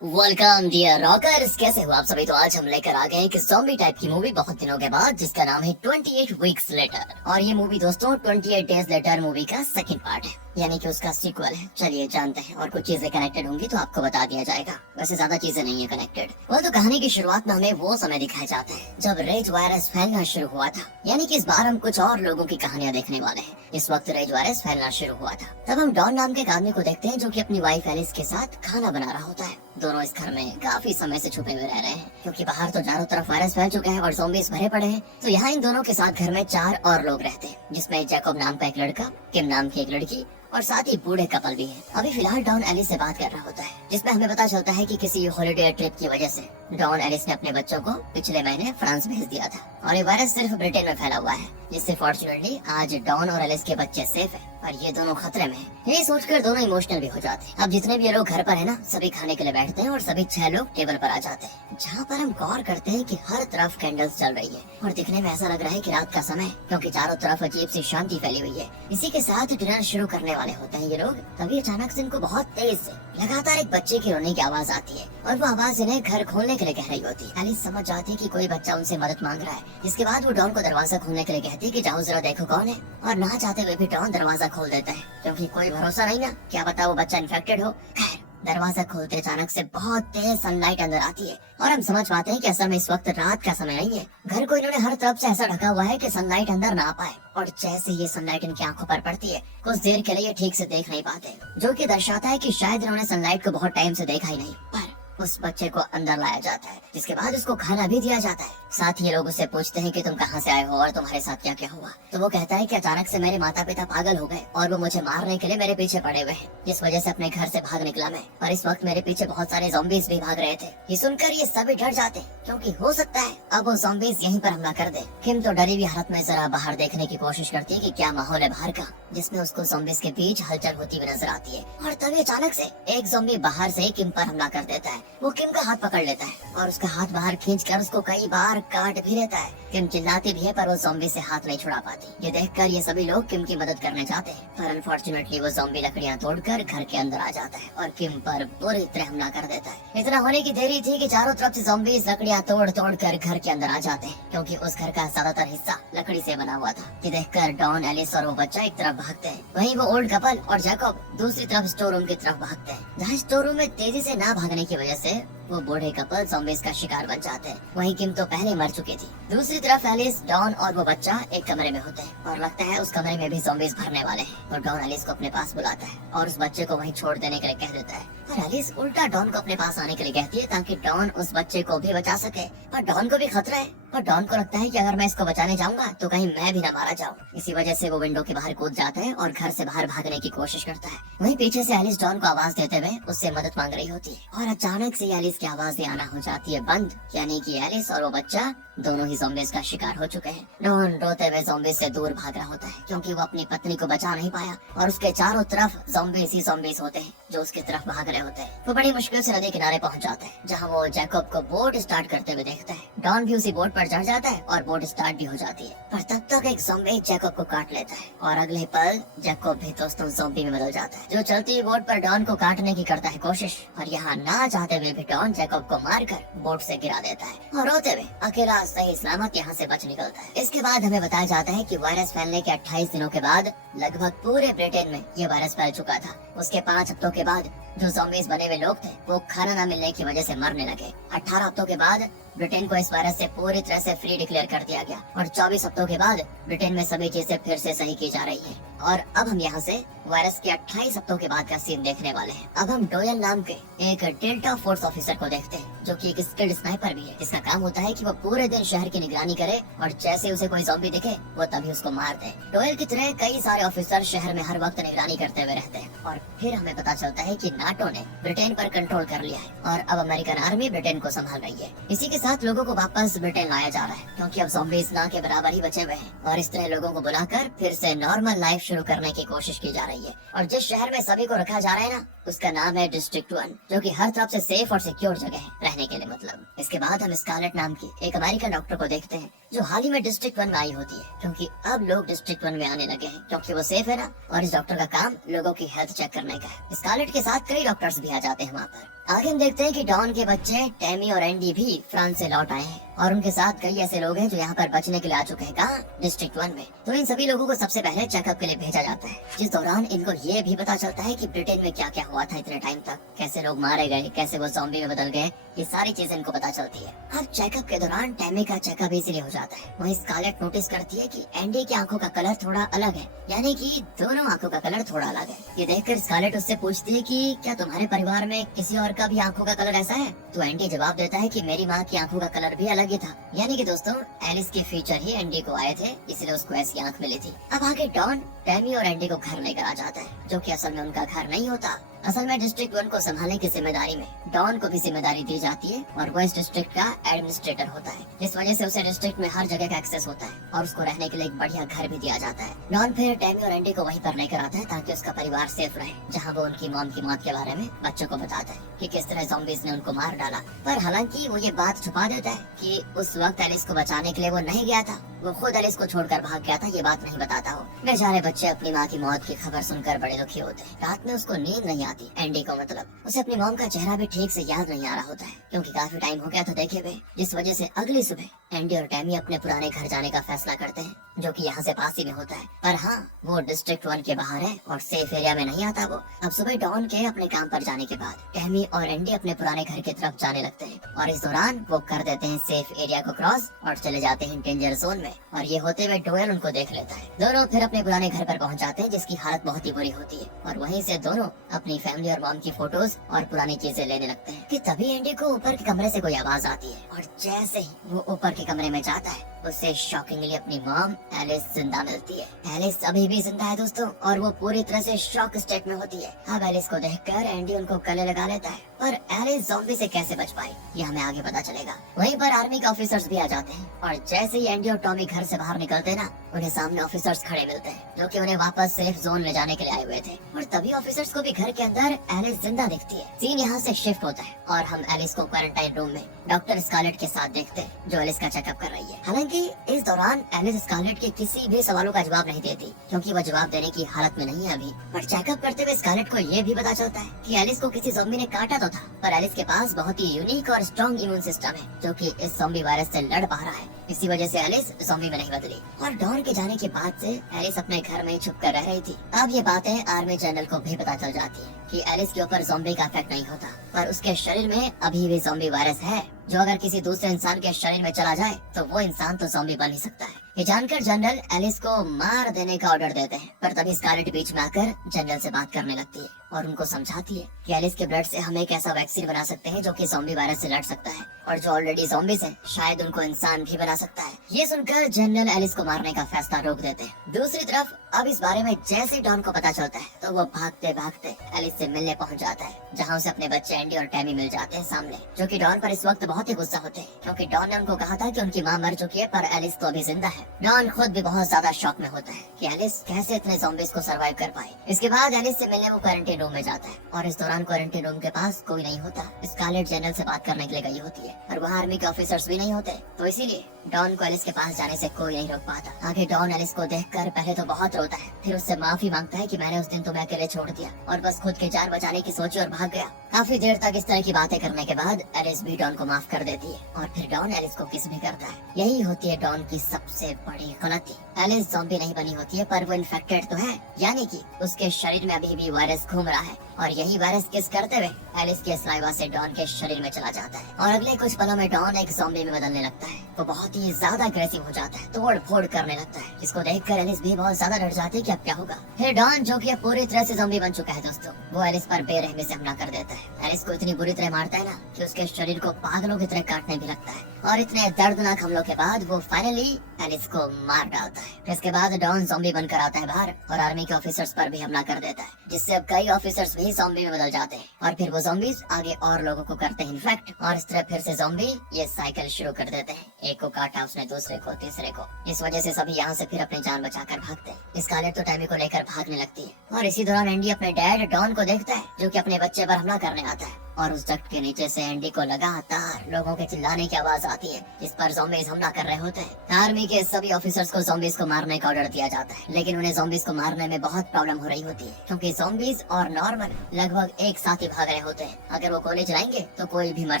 Welcome dear rockers, कैसे हो आप सभी। तो आज हम लेकर आ गए एक ज़ॉम्बी टाइप की मूवी बहुत दिनों के बाद, जिसका नाम है 28 वीक्स लेटर। और ये मूवी दोस्तों 28 डेज लेटर मूवी का सेकंड पार्ट है, यानी कि उसका सीक्वल है। चलिए जानते हैं, और कुछ चीजें कनेक्टेड होंगी तो आपको बता दिया जाएगा। वैसे ज्यादा चीजें नहीं है कनेक्टेड। वो तो कहानी की शुरुआत में हमें वो समय दिखाया जाता है जब रेज वायरस फैलना शुरू हुआ था, यानी कि इस बार हम कुछ और लोगों की कहानियां देखने वाले हैं। इस वक्त रेज वायरस फैलना शुरू हुआ था, तब हम डॉन नाम के एक आदमी को देखते हैं जो कि अपनी वाइफ एलिस के साथ खाना बना रहा होता है। दोनों इस घर में काफी समय से छुपे हुए रह रहे हैं, क्योंकि बाहर तो चारों तरफ वायरस फैल चुके हैं और ज़ॉम्बीज़ भरे पड़े हैं। तो यहाँ इन दोनों के साथ घर में 4 और लोग रहते हैं, जिसमें जैकब नाम का एक लड़का, किम नाम की एक लड़की और साथ ही बूढ़े कपल भी है। अभी फिलहाल डॉन एलिस से बात कर रहा होता है, जिसमें हमें पता चलता है कि किसी हॉलिडे ट्रिप की वजह से डॉन एलिस ने अपने बच्चों को पिछले महीने फ्रांस भेज दिया था, और ये वायरस सिर्फ ब्रिटेन में फैला हुआ है, जिससे फॉर्चुनेटली आज डॉन और एलिस के बच्चे सेफ है और ये दोनों खतरे में हैं। ये सोचकर दोनों इमोशनल भी हो जाते हैं। अब जितने भी ये लोग घर पर है ना, सभी खाने के लिए बैठते हैं और सभी 6 लोग टेबल पर आ जाते हैं, जहाँ पर हम गौर करते हैं कि हर तरफ कैंडल्स चल रही है और दिखने में ऐसा लग रहा है कि रात का समय, क्योंकि चारों तरफ अजीब सी शांति फैली हुई है। इसी के साथ डिनर शुरू करने वाले होते हैं ये लोग, तभी अचानक से इनको बहुत तेज से लगातार एक बच्चे की रोने की आवाज आती है, और वो आवाज इन्हें घर खोलने के लिए कह रही होती है। एलिस समझ जाती है कि कोई बच्चा उनसे मदद मांग रहा है। इसके बाद वो डॉन को दरवाजा खोलने के लिए कहती है कि जाओ जरा देखो कौन है, और ना चाहते हुए भी डॉन दरवाजा खोल देता है, क्योंकि कोई भरोसा नहीं ना, क्या पता वो बच्चा इन्फेक्टेड हो। खैर, दरवाजा खोलते अचानक से बहुत तेज सनलाइट अंदर आती है, और हम समझ पाते हैं कि असल में इस वक्त रात का समय नहीं है। घर को इन्होंने हर तरफ से ऐसा ढका हुआ है कि सनलाइट अंदर ना पाए, और जैसे ये सनलाइट इनकी आंखों पर पड़ती है, कुछ देर के लिए ठीक से देख नहीं पाते, जो कि दर्शाता है कि शायद इन्होंने सनलाइट को बहुत टाइम से देखा ही नहीं। पर उस बच्चे को अंदर लाया जाता है, जिसके बाद उसको खाना भी दिया जाता है। साथ ही लोग उससे पूछते हैं कि तुम कहाँ से आए हो और तुम्हारे साथ क्या क्या हुआ। तो वो कहता है कि अचानक से मेरे माता पिता पागल हो गए और वो मुझे मारने के लिए मेरे पीछे पड़े हुए हैं, जिस वजह से अपने घर से भाग निकला मैं, और इस वक्त मेरे पीछे बहुत सारे ज़ॉम्बीज़ भी भाग रहे थे। ये सुनकर ये सभी डर जाते हैं, क्योंकि हो सकता है अब वो ज़ॉम्बीज़ यहीं पर हमला कर दे। किम तो डरी हुई हालत में जरा बाहर देखने की कोशिश करती है कि क्या माहौल है बाहर का, जिसमें उसको ज़ॉम्बीज़ के बीच हलचल होती हुई नजर आती है। और तभी अचानक से एक ज़ॉम्बी बाहर से किम पर हमला कर देता है। वो किम का हाथ पकड़ लेता है और उसका हाथ बाहर खींचकर उसको कई बार काट भी लेता है। किम चिल्लाती भी है, पर वो ज़ॉम्बी से हाथ नहीं छुड़ा पाती। ये देखकर ये सभी लोग किम की मदद करने जाते हैं, पर अनफॉर्चुनेटली वो ज़ॉम्बी लकड़ियां तोड़कर घर के अंदर आ जाता है और किम पर बुरी तरह हमला कर देता है। इतना होने की देरी थी कि चारों तरफ से ज़ॉम्बीज़ लकड़ियां तोड़ तोड़ कर घर के अंदर आ जाते हैं, क्योंकि उस घर का ज्यादातर हिस्सा लकड़ी से बना हुआ था। ये देखकर डॉन, एलिस और वो बच्चा एक तरफ भागते हैं, वहीं वो ओल्ड कपल और जैकब दूसरी तरफ स्टोर रूम की तरफ भागते हैं, जहाँ स्टोर रूम में तेजी से ना भागने की वजह से वो बूढ़े कपल ज़ॉम्बीज़ का शिकार बन जाते हैं। वहीं किम तो पहले मर चुकी थी। दूसरी तरफ एलिस, डॉन और वो बच्चा एक कमरे में होते हैं, और लगता है उस कमरे में भी ज़ॉम्बीज़ भरने वाले हैं। और डॉन एलिस को अपने पास बुलाता है और उस बच्चे को वहीं छोड़ देने के लिए कह देता है, पर एलिस उल्टा डॉन को अपने पास आने के लिए कहती है, ताकि डॉन उस बच्चे को भी बचा सके। पर डॉन को भी खतरा है, और डॉन को लगता है कि अगर मैं इसको बचाने जाऊंगा तो कहीं मैं भी न मारा जाऊं। इसी वजह से वो विंडो के बाहर कूद जाता है और घर से बाहर भागने की कोशिश करता है। वहीं पीछे से एलिस डॉन को आवाज देते हुए उससे मदद मांग रही होती है, और अचानक से एलिस की आवाज आना हो जाती है बंद, यानी कि एलिस और वो बच्चा दोनों ही ज़ॉम्बीज़ का शिकार हो चुके हैं। डॉन रोते हुए ज़ॉम्बीज़ से दूर भाग रहा होता है, क्योंकि वो अपनी पत्नी को बचा नहीं पाया, और उसके चारों तरफ ज़ॉम्बीज़ ही ज़ॉम्बीज़ होते हैं जो उसकी तरफ भाग रहे होते हैं। वो बड़ी मुश्किल से नदी किनारे पहुंच जाता है, जहां वो जैकब को बोट स्टार्ट करते हुए देखता है। डॉन भी उसी बोट पर चढ़ जाता है और बोट स्टार्ट भी हो जाती है, पर तब तक एक ज़ॉम्बी जैकब को काट लेता है, और अगले पल जैकब भी दोस्तों ज़ॉम्बी में बदल जाता है, जो चलती हुई बोट पर डॉन को काटने की करता है कोशिश, और यहाँ ना चाहते हुए भी डॉन जैकब को मारकर बोट से गिरा देता है, और रोते हुए अकेला सही सलामत यहाँ से बच निकलता है। इसके बाद हमें बताया जाता है कि वायरस फैलने के 28 दिनों के बाद लगभग पूरे ब्रिटेन में ये वायरस फैल चुका था। उसके 5 हफ्तों के बाद जो ज़ॉम्बीज़ बने हुए लोग थे वो खाना न मिलने की वजह से मरने लगे। 18 हफ्तों के बाद ब्रिटेन को इस वायरस से पूरी तरह से फ्री डिक्लेयर कर दिया गया, और 24 हफ्तों के बाद ब्रिटेन में सभी चीजें फिर से सही की जा रही है। और अब हम यहाँ से वायरस के 28 हफ्तों के बाद का सीन देखने वाले हैं। अब हम डोयल नाम के एक डेल्टा फोर्स ऑफिसर को देखते हैं, जो कि एक स्किल्ड स्नाइपर भी है, जिसका काम होता है कि वो पूरे दिन शहर की निगरानी करे, और जैसे उसे कोई ज़ॉम्बी दिखे वो तभी उसको मार दे। डोयल की तरह कई सारे ऑफिसर शहर में हर वक्त निगरानी करते हुए रहते हैं, और फिर हमें पता चलता है कि नाटो ने ब्रिटेन पर कंट्रोल कर लिया है, और अब अमेरिकन आर्मी ब्रिटेन को संभाल रही है। इसी के साथ लोगों को वापस ब्रिटेन लाया जा रहा है, क्योंकि अब ज़ॉम्बीज़ ना के बराबर ही बचे हुए हैं, और इस तरह लोगों को बुलाकर फिर से नॉर्मल लाइफ शुरू करने की कोशिश की जा रही है। और जिस शहर में सभी को रखा जा रहा है ना, उसका नाम है डिस्ट्रिक्ट 1, जो कि हर तरफ से सेफ और सिक्योर जगह है रहने के लिए। मतलब इसके बाद हम स्कारलेट नाम की एक अमेरिकन डॉक्टर को देखते हैं, जो हाल ही में डिस्ट्रिक्ट 1 में आई होती है, क्योंकि अब लोग डिस्ट्रिक्ट 1 में आने लगे हैं, क्योंकि वो सेफ है ना। और इस डॉक्टर का काम लोगों की हेल्थ चेक करने का है। स्कारलेट के साथ कई डॉक्टर्स भी आ जाते हैं वहाँ पर, आगे हम देखते हैं कि डॉन के बच्चे टैमी और एंडी भी फ्रांस से लौट आए हैं और उनके साथ कई ऐसे लोग हैं जो यहाँ पर बचने के लिए आ चुके हैं। कहाँ? डिस्ट्रिक्ट 1 में। तो इन सभी लोगों को सबसे पहले चेकअप के लिए भेजा जाता है, जिस दौरान इनको ये भी पता चलता है कि ब्रिटेन में क्या क्या हुआ था इतने टाइम तक, कैसे लोग मारे गए, कैसे वो ज़ॉम्बी में बदल गए, ये सारी चीजें इनको पता चलती है। अब चेकअप के दौरान टैमी का चेकअप इसीलिए हो जाता है। वहीं स्कारलेट नोटिस करती है कि एंडी की आंखों का कलर थोड़ा अलग है, यानी कि दोनों आंखों का कलर थोड़ा अलग है। ये देखकर स्कारलेट उससे पूछती है कि क्या तुम्हारे परिवार में किसी और का भी आंखों का कलर ऐसा है? तो एंडी जवाब देता है कि मेरी माँ की आंखों का कलर भी अलग ही था। यानी कि दोस्तों एलिस के फीचर ही एंडी को आए थे, इसलिए उसको ऐसी आंख मिली थी। अब आगे डॉन टैमी और एंडी को घर लेकर आ जाता है, जो कि असल में उनका घर नहीं होता। असल में डिस्ट्रिक्ट 1 को संभालने की जिम्मेदारी में डॉन को भी जिम्मेदारी दी जाती है और वो इस डिस्ट्रिक्ट का एडमिनिस्ट्रेटर होता है, जिस वजह से उसे डिस्ट्रिक्ट में हर जगह का एक्सेस होता है और उसको रहने के लिए एक बढ़िया घर भी दिया जाता है। डॉन फिर टैमी और एंडी को वहीं पर लेकर आता है ताकि उसका परिवार सेफ रहे, जहाँ वो उनकी मॉम की मौत के बारे में बच्चों को बताता है कि किस तरह ज़ॉम्बीज़ ने उनको मार डाला। पर हालांकि वो ये बात छुपा देता है कि उस वक्त एलिस को बचाने के लिए वो नहीं गया था, वो खुद एलिस को छोड़कर भाग गया था, ये बात नहीं बताता हो। बेचारे बच्चे अपनी माँ की मौत की खबर सुनकर बड़े दुखी होते हैं। रात में उसको नींद नहीं आती, एंडी को मतलब उसे अपनी मॉम का चेहरा भी ठीक से याद नहीं आ रहा होता है, क्योंकि काफी टाइम हो गया था देखे हुए, जिस वजह से अगली सुबह एंडी और टैमी अपने पुराने घर जाने का फैसला करते हैं, जो कि यहाँ से पास ही में होता है। पर हाँ, वो डिस्ट्रिक्ट 1 के बाहर है और सेफ एरिया में नहीं आता वो। अब सुबह डॉन के अपने काम पर जाने के बाद टैमी और एंडी अपने पुराने घर की तरफ जाने लगते हैं और इस दौरान वो कर देते हैं सेफ एरिया को क्रॉस और चले जाते हैं डेंजर जोन में, और ये होते हुए डोएल उनको देख लेता है। दोनों फिर अपने पुराने घर पर पहुँच जाते हैं, जिसकी हालत बहुत ही बुरी होती है, और वहीं से दोनों अपनी फैमिली और मॉम की फोटोज और पुरानी चीजें लेने लगते हैं कि तभी एंडी को ऊपर के कमरे से कोई आवाज आती है, और जैसे ही वो ऊपर के कमरे में जाता है उसे शॉकिंगली अपनी मॉम एलिस जिंदा मिलती है। एलिस अभी भी जिंदा है दोस्तों, और वो पूरी तरह से शॉक स्टेट में होती है। अब एलिस को देखकर एंडी उनको गले लगा लेता है, पर एलिस ज़ॉम्बी से कैसे बच पाई ये हमें आगे पता चलेगा। वहीं पर आर्मी के ऑफिसर्स भी आ जाते हैं, और जैसे ही एंडी और टॉमी घर से बाहर निकलते हैं ना, उन्हें सामने ऑफिसर्स खड़े मिलते हैं, जो कि उन्हें वापस सेफ जोन ले जाने के लिए आए हुए थे। और तभी ऑफिसर्स को भी घर के अंदर एलिस जिंदा दिखती है। सीन यहाँ से शिफ्ट होता है और हम एलिस को क्वारंटाइन रूम में डॉक्टर स्कारलेट के साथ देखते हैं, जो एलिस का चेकअप कर रही है। हालांकि इस दौरान एलिस स्कारलेट के किसी भी सवालों का जवाब नहीं देती, क्योंकि वो जवाब देने की हालत में नहीं है अभी। पर चेकअप करते हुए स्कारलेट को ये भी पता चलता है कि एलिस को किसी ज़ॉम्बी ने काटा तो था, पर एलिस के पास बहुत ही यूनिक और स्ट्रॉन्ग इम्यून सिस्टम है, जो कि इस ज़ॉम्बी वायरस से लड़ पा रहा है। इसी वजह से एलिस ज़ॉम्बी में नहीं बदली, और डॉन के जाने के बाद से एलिस अपने घर में छुप कर रह रही थी। अब ये बातें आर्मी जनरल को भी पता चल जाती है कि एलिस के ऊपर ज़ॉम्बी का इफेक्ट नहीं होता, पर उसके शरीर में अभी भी ज़ॉम्बी वायरस है, जो अगर किसी दूसरे इंसान के शरीर में चला जाए तो वो इंसान तो ज़ॉम्बी बन ही सकता है। ये जानकर जनरल एलिस को मार देने का ऑर्डर देते हैं, पर तभी स्कारलेट बीच में आकर जनरल से बात करने लगती है और उनको समझाती है कि एलिस के ब्लड से हम एक ऐसा वैक्सीन बना सकते हैं जो कि ज़ॉम्बी वायरस से लड़ सकता है, और जो ऑलरेडी ज़ॉम्बीज़ हैं शायद उनको इंसान भी बना सकता है। ये सुनकर जनरल एलिस को मारने का फैसला रोक देते हैं। दूसरी तरफ अब इस बारे में जैसे डॉन को पता चलता है तो वो भागते भागते एलिस से मिलने पहुंच जाता है, जहां उसे अपने बच्चे एंडी और टैमी मिल जाते हैं सामने, जो कि डॉन पर इस वक्त बहुत ही गुस्सा होते हैं, क्योंकि डॉन ने उनको कहा था कि उनकी माँ मर चुकी है, पर एलिस तो अभी जिंदा है। डॉन खुद भी बहुत ज्यादा शॉक में होता है कि एलिस कैसे इतने ज़ॉम्बीज़ को सरवाइव कर पाई। इसके बाद एलिस से मिलने वो क्वारंटाइन रूम में जाता है, और इस दौरान क्वारंटाइन रूम के पास कोई नहीं होता। स्कारलेट जनरल से बात करने के लिए गई होती है, और वहाँ आर्मी के ऑफिसर्स भी नहीं होते, तो इसीलिए डॉन को एलिस के पास जाने से कोई नहीं रोक पाता। आगे डॉन एलिस को देखकर पहले तो बहुत रोता है, फिर उससे माफी मांगता है कि मैंने उस दिन तुम्हें अकेले छोड़ दिया और बस खुद की जान बचाने की सोची और भाग गया। काफी देर तक इस तरह की बातें करने के बाद एलिस भी डॉन को माफ कर देती है, और फिर डॉन एलिस को किस भी करता है। यही होती है डॉन की सबसे बड़ी गलती। एलिस ज़ॉम्बी नहीं बनी होती है, पर वो इन्फेक्टेड तो है, यानी कि उसके शरीर में अभी भी वायरस घूम रहा है, और यही वायरस किस करते हुए एलिस के सलाइवा से डॉन के शरीर में चला जाता है, और अगले कुछ पलों में डॉन एक ज़ॉम्बी में बदलने लगता है। वो बहुत ही ज्यादा अग्रेसिव हो जाता है, तोड़ फोड़ करने लगता है, जिसको देखकर एलिस भी बहुत ज्यादा डर जाती है कि अब क्या होगा। फिर डॉन, जो कि अब पूरी तरह से ज़ॉम्बी बन चुका है दोस्तों, वो एलिस पर बेरहमी से हमला कर देता है। एलिस को इतनी बुरी तरह मारता है ना कि उसके शरीर को पागलों की तरह काटने भी लगता है, और इतने दर्दनाक हमलों के बाद वो फाइनली एलिस को मार डालता है। इसके बाद डॉन ज़ॉम्बी बनकर आता है बाहर, और आर्मी के ऑफिसर्स पर भी हमला कर देता है, जिससे अब कई ऑफिसर्स भी ज़ॉम्बी में बदल जाते हैं, और फिर वो ज़ॉम्बीज आगे और लोगों को करते हैं इन्फेक्ट, और इस तरह फिर से ज़ॉम्बी ये साइकिल शुरू कर देते हैं। एक को काटा उसने दूसरे को, तीसरे को। इस वजह से सभी यहाँ से फिर अपनी जान बचाकर भागते हैं। स्कारलेट तो टैमी को लेकर भागने लगती है, और इसी दौरान एंडी अपने डैड डॉन को देखता है, जो कि अपने बच्चे पर हमला करने आता है। और उस डक्ट के नीचे से एंडी को लगातार लोगों के चिल्लाने की आवाज आती है, जिस पर ज़ॉम्बीज़ हमला कर रहे होते हैं। आर्मी के सभी ऑफिसर्स को ज़ॉम्बीज़ को मारने का ऑर्डर दिया जाता है, लेकिन उन्हें ज़ॉम्बीज़ को मारने में बहुत प्रॉब्लम हो रही होती है, क्योंकि ज़ॉम्बीज़ और नॉर्मल लगभग एक साथ ही भाग रहे होते हैं। अगर वो गोली चलाएंगे तो कोई भी मर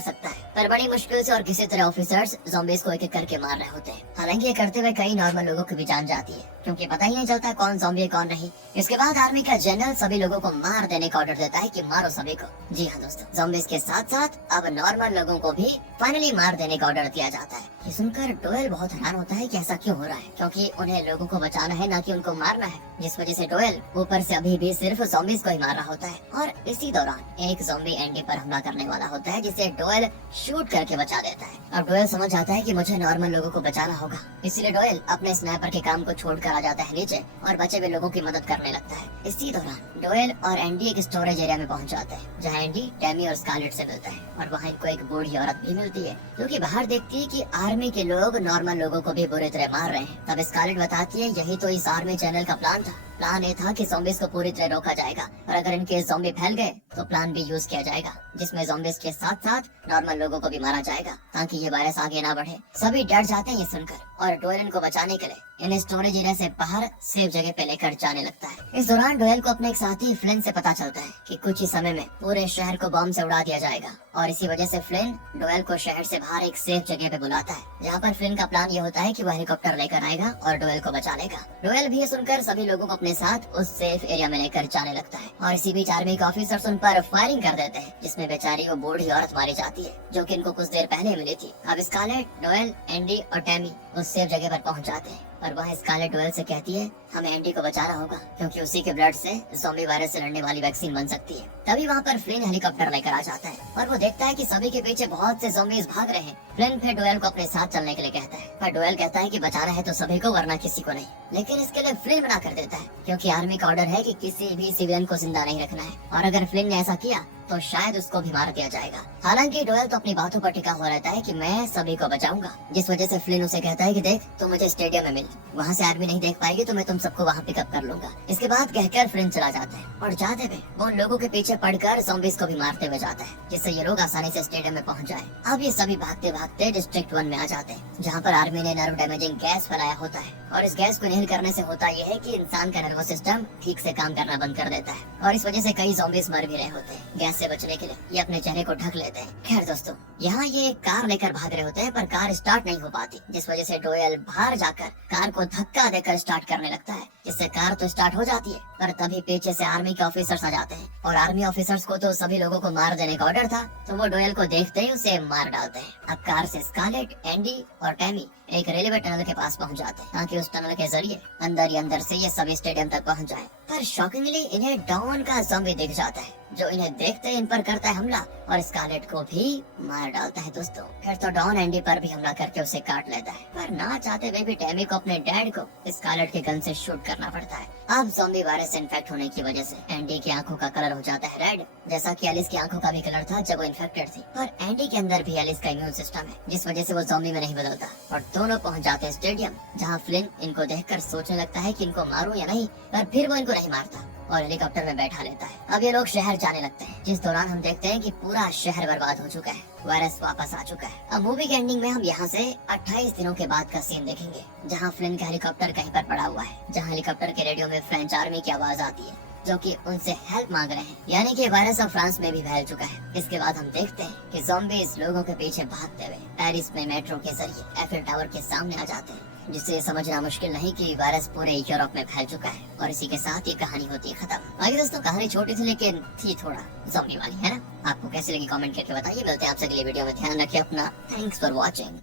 सकता है, पर बड़ी मुश्किल से और किसी तरह ऑफिसर्स ज़ॉम्बीज़ को एक एक करके मार रहे होते हैं। हालांकि ये करते हुए कई नॉर्मल लोगों की भी जान जाती है, क्योंकि पता ही नहीं चलता कौन ज़ॉम्बी है कौन नहीं। इसके बाद आर्मी का जनरल सभी लोगों को मार देने का ऑर्डर देता है कि मारो सभी को। जी हाँ दोस्तों, ज़ॉम्बीज़ के साथ साथ अब नॉर्मल लोगों को भी फाइनली मार देने का ऑर्डर दिया जाता है। ये सुनकर डोएल बहुत हैरान होता है कि ऐसा क्यों हो रहा है, क्योंकि उन्हें लोगों को बचाना है, ना कि उनको मारना है, जिस वजह से डोएल ऊपर से अभी भी सिर्फ ज़ॉम्बीज़ को ही मार रहा होता है। और इसी दौरान एक ज़ॉम्बी एंडी पर हमला करने वाला होता है, जिसे डोएल शूट करके बचा देता है। अब डोएल समझ आता है कि मुझे नॉर्मल लोगों को बचाना होगा, इसीलिए डोएल अपने स्नाइपर के काम को छोड़कर आ जाता है नीचे और बचे हुए लोगों की मदद करने लगता है। इसी दौरान डोएल और एंडी एक स्टोरेज एरिया में पहुंच जाते हैं, जहां एंडी टैमी और स्कारलेट से मिलता है, और वहां इनको एक बूढ़ी औरत भी मिलती है, जो कि बाहर देखती है कि आर्मी के लोग नॉर्मल लोगों को भी बुरी तरह मार रहे हैं। तब स्कारलेट बताती है यही तो इस आर्मी जनरल का प्लान था। प्लान ये था कि ज़ॉम्बीज़ को पूरी तरह रोका जाएगा, और अगर इनके ज़ॉम्बी फैल गए तो प्लान भी यूज किया जाएगा, जिसमें ज़ॉम्बीज़ के साथ साथ नॉर्मल लोगों को भी मारा जाएगा, ताकि ये वायरस आगे ना बढ़े। सभी डर जाते हैं ये सुनकर, और डोएल को बचाने के लिए इन्हें स्टोरेज एरिया से बाहर सेफ जगह पे लेकर जाने लगता है। इस दौरान डोएल को अपने एक साथी फ्लिन से पता चलता है कि कुछ ही समय में पूरे शहर को बम से उड़ा दिया जाएगा, और इसी वजह से फ्लिन डोएल को शहर से बाहर एक सेफ जगह पे बुलाता है, जहाँ पर फ्लिन का प्लान ये होता है कि वो हेलीकॉप्टर लेकर आएगा और डोएल को बचा लेगा। डोएल भी ये सुनकर सभी लोगों को अपने साथ उस सेफ एरिया में लेकर जाने लगता है, और इसी बीच आर्मी के ऑफिसर्स उन पर फायरिंग कर देते हैं, जिसमें बेचारी वो बूढ़ी औरत मारी जाती है, जो कि इनको कुछ देर पहले मिली थी। अब स्कारलेट, डोएल, एंडी और टैमी उस सेफ जगह पर पहुंच जाते हैं, और वह स्कारलेट डोएल से कहती है हमें एंडी को बचाना होगा, क्योंकि उसी के ब्लड से ज़ॉम्बी वायरस से लड़ने वाली वैक्सीन बन सकती है। तभी वहाँ पर फ्लिन हेलीकॉप्टर लेकर आ जाता है, और वो देखता है कि सभी के पीछे बहुत से ज़ॉम्बीज़ भाग रहे हैं। फ्लिन फिर डोएल को अपने साथ चलने के लिए कहता है, पर डोएल कहता है कि बचाना है तो सभी को, वरना किसी को नहीं। लेकिन इसके लिए फ्लिन मना कर देता है, क्योंकि आर्मी का ऑर्डर है कि किसी भी सिविलियन को जिंदा नहीं रखना है, और अगर फ्लिन ने ऐसा किया तो शायद उसको भी मार दिया जाएगा। हालांकि डोएल तो अपनी बातों पर टिका हुआ रहता है कि मैं सभी को बचाऊंगा, जिस वजह से फ्लिन उसे कहता है कि देख तुम मुझे स्टेडियम में मिल, वहाँ से आर्मी नहीं देख पाएगी तो मैं तुम सबको वहाँ पिकअप कर लूंगा। इसके बाद कहकर फ्लिन चला जाता है, और जाते हुए वो उन लोगों के पीछे पड़कर ज़ॉम्बीज़ को भी मारते हुए जाता है, जिससे ये लोग आसानी से स्टेडियम में पहुँच जाए। अब ये सभी भागते भागते डिस्ट्रिक्ट 1 में आ जाते हैं, जहाँ पर आर्मी ने नर्व डैमेजिंग गैस फैलाया होता है, और इस गैस को इनहेल करने से होता यह है कि इंसान का नर्वस सिस्टम ठीक से काम करना बंद कर देता है, और इस वजह से कई ज़ॉम्बीज़ मर भी रहे होते हैं। गैस से बचने के लिए ये अपने चेहरे को ढक लेते हैं। खैर दोस्तों, यहाँ ये कार लेकर भाग रहे होते हैं, पर कार स्टार्ट नहीं हो पाती, जिस वजह से डोएल बाहर जाकर कार को धक्का देकर स्टार्ट करने लगता है, जिससे कार तो स्टार्ट हो जाती है, पर तभी पीछे से आर्मी के ऑफिसर्स आ जाते हैं, और आर्मी ऑफिसर्स को तो सभी लोगों को मार देने का ऑर्डर था, तो वो डोएल को देखते ही उसे मार डालते हैं। अब कार से स्कारलेट, एंडी और टैमी एक रेलवे टनल के पास पहुंच जाते हैं, ताकि उस टनल के जरिए अंदर ही अंदर से ये सभी स्टेडियम तक पहुंच जाए। पर शॉकिंगली इन्हें डॉन का ज़ॉम्बी दिख जाता है, जो इन्हें देखते ही इन पर करता है हमला, और स्कारलेट को भी मार डालता है। दोस्तों फिर तो डॉन एंडी पर भी हमला करके उसे काट लेता है, पर ना चाहते हुए भी टैमी को अपने डैड को स्कारलेट के गन से शूट करना पड़ता है। अब ज़ॉम्बी वायरस से इन्फेक्ट होने की वजह से एंडी की आंखों का कलर हो जाता है रेड, जैसा कि एलिस की आंखों का भी कलर था जब वो इन्फेक्टेड थी। पर एंडी के अंदर भी एलिस का इम्यून सिस्टम है, जिस वजह से वो ज़ॉम्बी में नहीं बदलता, और दोनों पहुंच जाते हैं स्टेडियम, जहाँ फ्लिन इनको देखकर सोचने लगता है कि इनको मारूं या नहीं, पर फिर वो इनको नहीं मारता और हेलीकॉप्टर में बैठा लेता है। अब ये लोग शहर जाने लगते हैं, जिस दौरान हम देखते हैं कि पूरा शहर बर्बाद हो चुका है, वायरस वापस आ चुका है। अब मूवी के एंडिंग में हम यहाँ से 28 दिनों के बाद का सीन देखेंगे, जहाँ फ्लिन का हेलीकॉप्टर कहीं पर पड़ा हुआ है, जहाँ हेलीकॉप्टर के रेडियो में फ्रेंच आर्मी की आवाज आती है, जो कि उनसे हेल्प मांग रहे हैं, यानी कि वायरस अब फ्रांस में भी फैल चुका है। इसके बाद हम देखते हैं कि ज़ॉम्बीज़ लोगों के पीछे भागते हुए पेरिस में मेट्रो के जरिए एफिल टावर के सामने आ जाते हैं, जिससे समझना मुश्किल नहीं कि वायरस पूरे यूरोप में फैल चुका है। और इसी के साथ ये कहानी होती है खत्म। बाकी दोस्तों कहानी छोटी थी, लेकिन थी थोड़ा ज़ॉम्बी वाली, है ना? आपको कैसी लगी कमेंट करके बताइए। मिलते हैं आपसे अगली वीडियो में। ध्यान रखिए अपना। Thanks for watching.